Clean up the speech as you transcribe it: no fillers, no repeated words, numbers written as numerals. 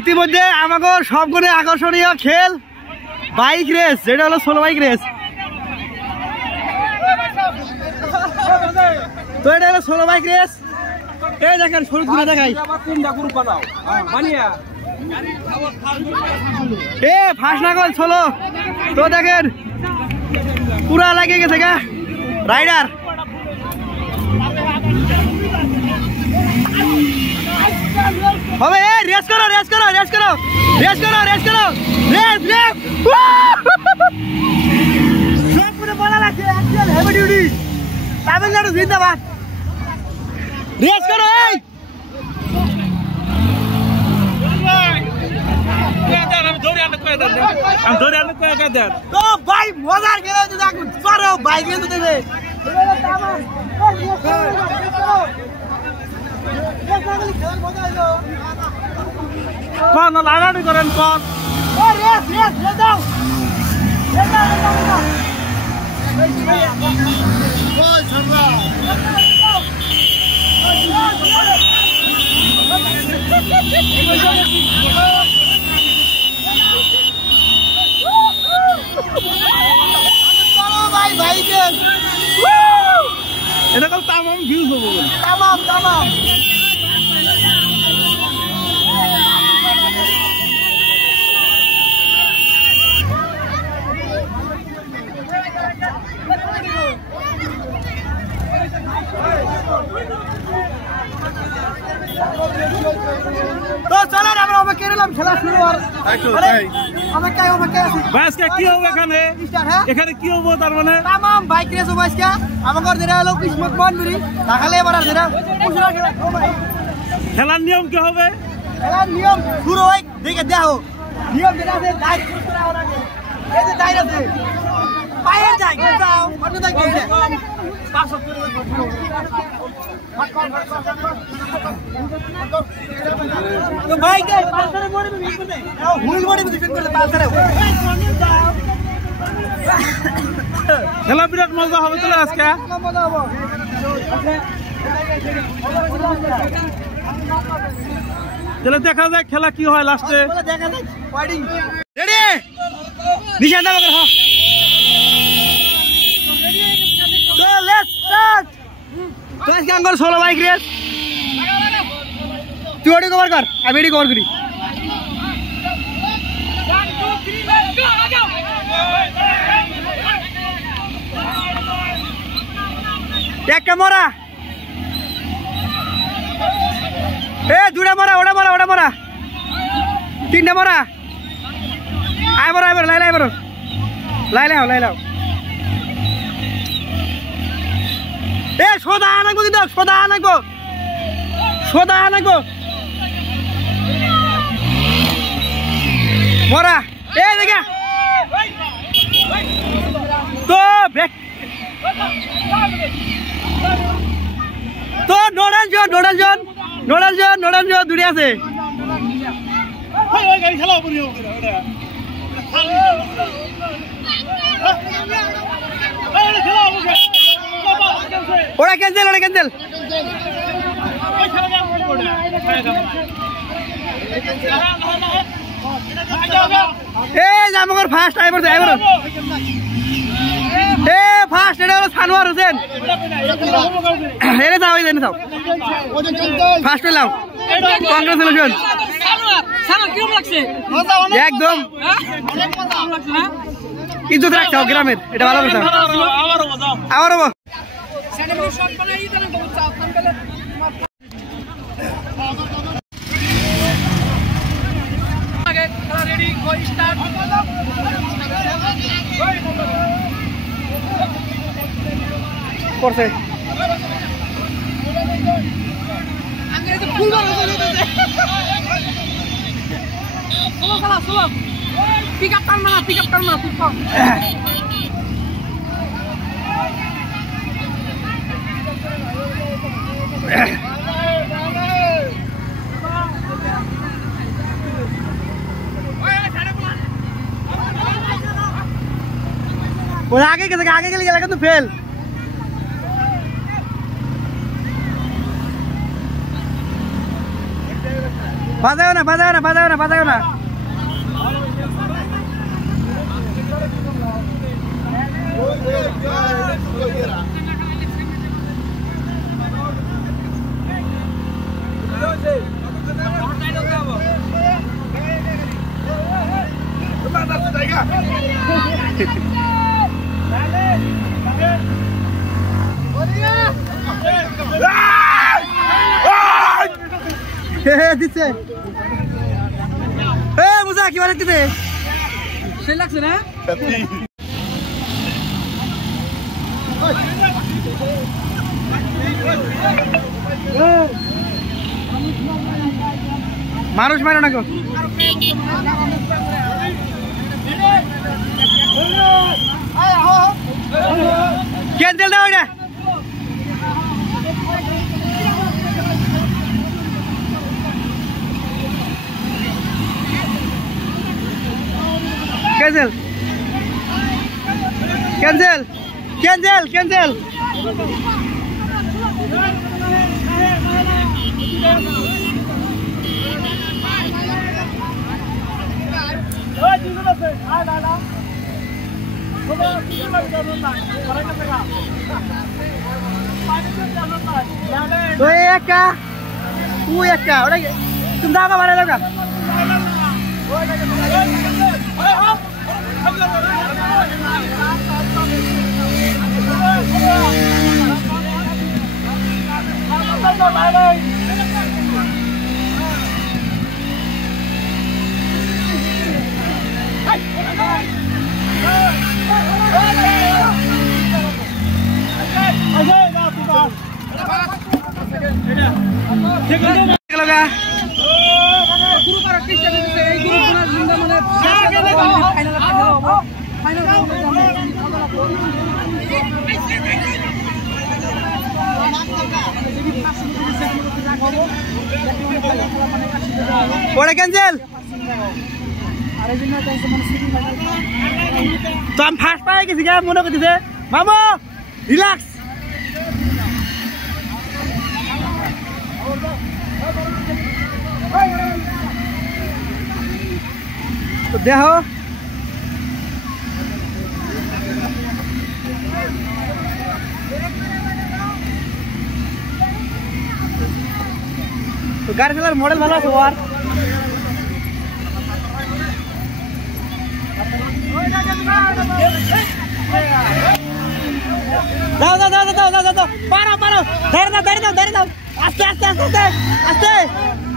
ইতিমধ্যে আমাকে সবগুলো আকর্ষণীয় খেল বাইক রেস, যেটা হলো সোলো বাইক রেস। তো এটা হলো সোলো বাইক রেস। এই দেখেন শুরু করে দেখাই, এ ফার্স্ট না কল সোলো। তো দেখেন পুরা লাগিয়ে গেছে গা রাইডার। হবে রেস করো রেস করো রেস করো রেস করো রেস করো রেস রেস। সব পুরো বলা লাগছে অ্যাকচুয়াল হেভি ডিউটি তামিলনাড়ু জিন্দাবাদ। রেস করো এই তো ভাই মজার খেলা হচ্ছে, দেখুন সরো বাইক নিয়ে দেবে কোন লাগানি করেন কোন রেস রেস রেস দাও এটা কাল তামাম ভিউজ হবো, তামাম তামাম। তো চলো আমরা অপেক্ষা করলাম খেলা শুরু হওয়ার। কি হবে এখানে, এখানে কি হবো তার মানে তামাম বাইক রেস হবো আজকে। আমাদের যেটা হলো কিসমত মনপুরি দেখালে এবার আর যেটা খেলার নিয়ম কি হবে, খেলার নিয়ম শুরু হয় দেখে দেখো নিয়ম যেটা আছে এই যে দাইর আছে পায়ের যাই যাও অন্য দাই গেছে তো বাইক দে পালসারে মোড়ে বিক্রি করে হুইল মোড়ে বিক্রি করে পালসারে খেলা বিরাট মজা হবে তো আজকে, মজা হবে। চলো দেখা যাক খেলা কি হয় লাস্টে, দেখা যাক ফাইটিং রেডি নিশান দাও হ্যাঁ তো লেটস স্টার্ট। তো আজকে আমরা সোলো বাইক রেস, তুই ওডি কভার কর আমি এডি কভার করি। একটা মরা এ দুটা মরা ওটা মরা ওটা মরা তিনটা মরা আইবার আইবার লাইলা আইবার লাইলাও লাইলাও এ সোদা আনাগো কিন্তু সোদা আনাগো সোদা আনাগো মরা এ দেখা তো ব্রেক তো নোডানজন নোডানজন নোডানজন নোডানজন দূরে আছে ওরা ক্যান্সেল ওরা ক্যান্সেল এই জামগর ফার্স্ট আইবার আইবার এ ফার্স্ট এটা হলো সানোয়ার হোসেন এনে যাও এই এনে যাও ফার্স্ট লাও কংগ্রেচুলেশন সানোয়ার কিরকম লাগছে একদম ইজ্জত রাখতে হবে গ্রামের, এটা ভালো কথা আবারও করছে পিক আপ টান आगे के लिए तो फेल বাজাও না বাজাও না বাজাও না বাজাও না দিচ্ছে মুজা কি বলে দিতে সে লাগছে না মানুষ মারো না গো ক্যান্সেল দাও এটা कैंसिल कैंसिल कैंसिल कैंसिल तो एक का तू एक का तुम जाओ मारे लोग ওটা ক্যান্সেল তো আমি ফার্স্ট পাই গেছি গা মনে করতেছে মামা রিল্যাক্স তো দেখো তো গাড়ি চালার মডেল ভালো আছে আর দাও দাও দাও দাও দাও দাও পারো পারো ধরে দাও আস্তে আস্তে আস্তে আস্তে আস্তে